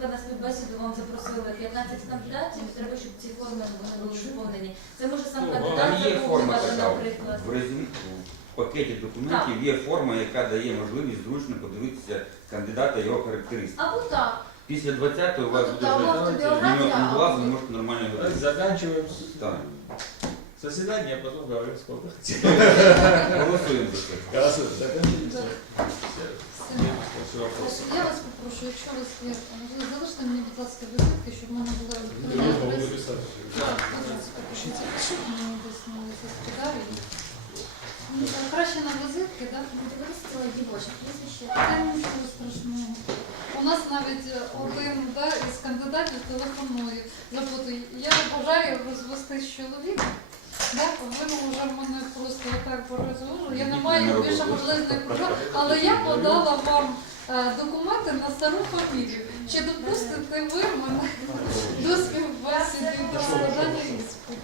наприклад, на співбесіду вам запросили 15 кандидатів, треба, щоб ці форми вони були заповнені. Це може сам Ну, кандидат Там є форма заповнювати, така. наприклад. В резю- в пакеті документів є форма, яка дає можливість зручно подивитися кандидата його характеристики. Або так. Після 20-го у вас Ну, буде тобто, автобіографія, глаз, ви можете нормально Давайте говорити. Заканчиваем Так. заседание, а потом говорим сколько хотим. Голосуємо за це. Хорошо, заканчиваем. Все. Я вас попрошу, якщо вас є, залиште мені, будь ласка, візитки, щоб в Я можу адреса. Так, будь ласка, пишіть. Пишіть мені десь на господарі. Ну, Краще на візитки, так? Дивитися дівочок, прізвище. Та нічого страшного. У нас навіть е, один да, із кандидатів телефонує. Запитує, я бажаю розвестись з чоловіком. Да, ви вже мене просто порозвожили. Я не маю більше можливостей але я подала вам е, документи на стару фамілію. Чи допустите ви мене до співбесіди до складання іспиту?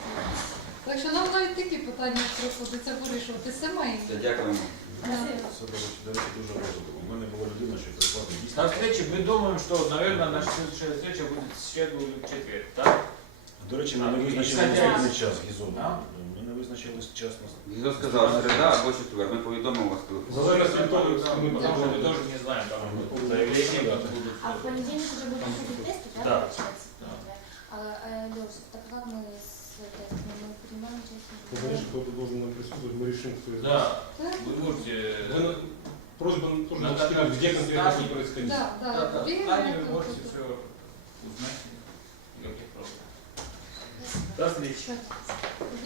Так що нам навіть такі питання приходиться вирішувати сімейні. Все, Дякуємо. Речі, дуже важливо. У мене була людина, що прийшла до дійсно. На встрече мы думаем, что, наверное, наша следующая встреча будет в среду или в четверг, так? До речі, ми А, не визначили наступний час Гізон. А? Ми не визначили час на Хто сказав, середа або четвер, ми повідомимо вас телефон. Залежно від того, Да, ми потому что мы будемо- тоже не знаем, там Ну, заявление да. будут. А в понедільник вже будуть ходити тести, так? Да. виходить? Да. А, а, Леш, так как мы с тестами, мы принимаем Ну, участие? конечно, кто-то должен нам присутствовать, мы решим, кто из Да, Так? вы можете... Вы на- Просьба тоже На нам скинуть, где конкретно контакт будет происходить. Да, да, Да, да, время, Таня, вы тут- можете тут- все узнать. Никаких проблем. До встречи.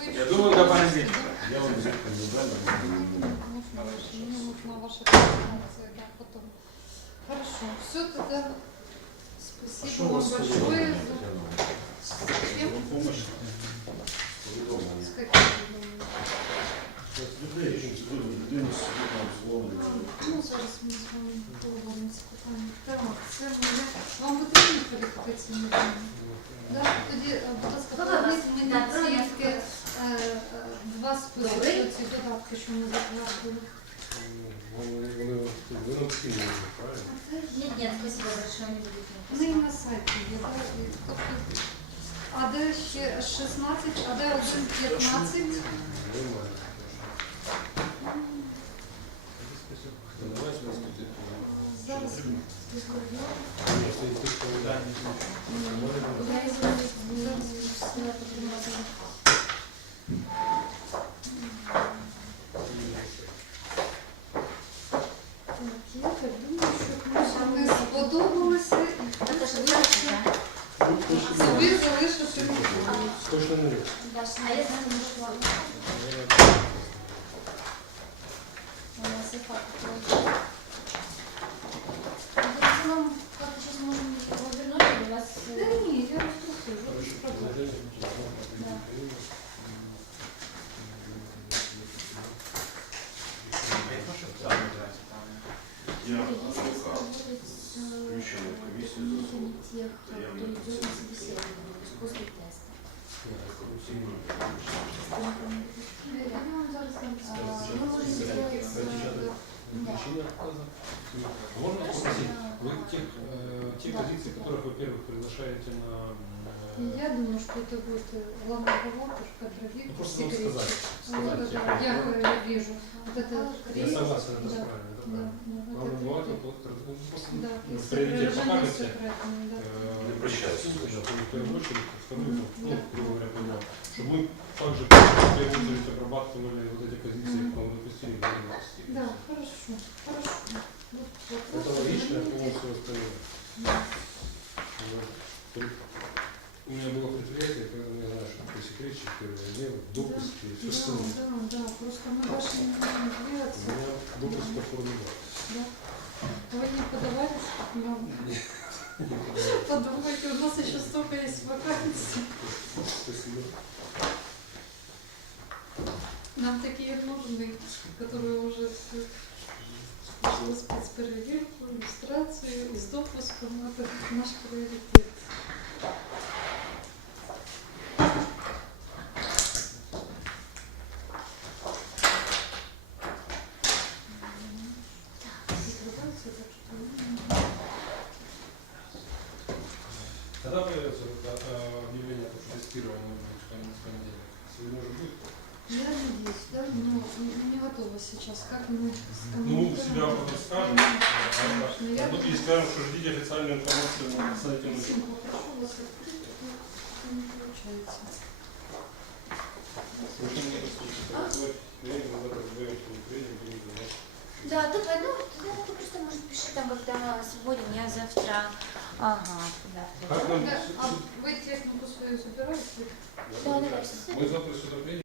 Ви Я що, думаю, до можете, понедельника. да? Я вам взятка не дам. Можно ваше- Мне нужна ваша консультация, да, потом. Хорошо, все тогда. А Спасибо что у вам вас большое. Татьяна? Кем? Помощь? Повідомлення. С каким повідомленням? От Людей, які люди, людині сидить на взводу. Ну, зараз ми з вами поговоримо з питання. Так, це моє. Вам потрібні кваліфікаційні дані? Да, тоді, е, будь ласка, Ну, поверніть мені тільки е, е, два списки, ці додатки, що ми затвердили. Вони, вони, ви нам скинули, правильно? Нет, нет, спасибо большое, они будут Вони і на сайті є, тобто, А де ще 16, а де 1, 15? Немає. Давай сюди. Зараз. Ні, це і тих, хто Да, Може, Я извиняюсь, не успела потренироваться. Так, я так думаю, що комусь вони сподобалися і Это же хочеться да? собі. Точно не. Даша, а я знаю, не шла. У нас и факт такой. А в целом, как-то сейчас можем его вернуть, или у вас... Та э, ні, я розпустила, без проблем. тех, Я кто идет на собеседование, то есть после теста. Я вам зараз там А, Вы можете сделать... э, да. Причина отказа? Можно спросить? Вы тех, э, те Да. позиции, которых, во-первых, приглашаете на... м, Я думаю, что это будет э, главный бухгалтер, кадровик, Ну, просто вам секретарь. сказать. Ну, вот сказать. это Я э, вижу. Вот это Я кризис. согласен, это Да, правильно. Это Да, правильно. да, вот Главный это бухгалтер, вот. доктор, ну, просто Да, ну, и приоритет сопровождение покажете. секретное, да. э, Не прощаться. да, то есть в первую очередь, вторую, Мгм, ну, да. грубо говоря, понял, чтобы мы также в первую очередь обрабатывали вот эти позиции, Мгм. кто мы допустили, или не допустили. Да, хорошо, хорошо. Вот, вот, Это вот, логично, я извините. полностью остальное. Да. такое секретчик, первый отдел, допуски и все Да, остальное. да, да, просто мы ваши не можем У двигаться. меня допуск по форме Да. Вы не подавались? Но подумайте, у нас еще столько есть вакансий. 2. Спасибо. Нам такие нужны, которые уже с- прошли спецпроверку, иллюстрацию, и с допуском. Это наш приоритет. Тестирование в понедельник? Сегодня уже будет? Я надеюсь, да, но не готова сейчас. Как мы Ну, себя потом скажем. Конечно, я Ну, и скажем, что ждите официальную информацию на сайте. Максим, попрошу вас открыть. Ну, Не получается. В общем, мне кажется, что такое время, мы завтра приедем, будем заниматься. Да, давай, ну, тогда ты просто, может, пиши там, когда свободен, я завтра. Ага, да. Как нам... Да, а вы технику свою забираете? Да, давай. Мы завтра сюда приедем.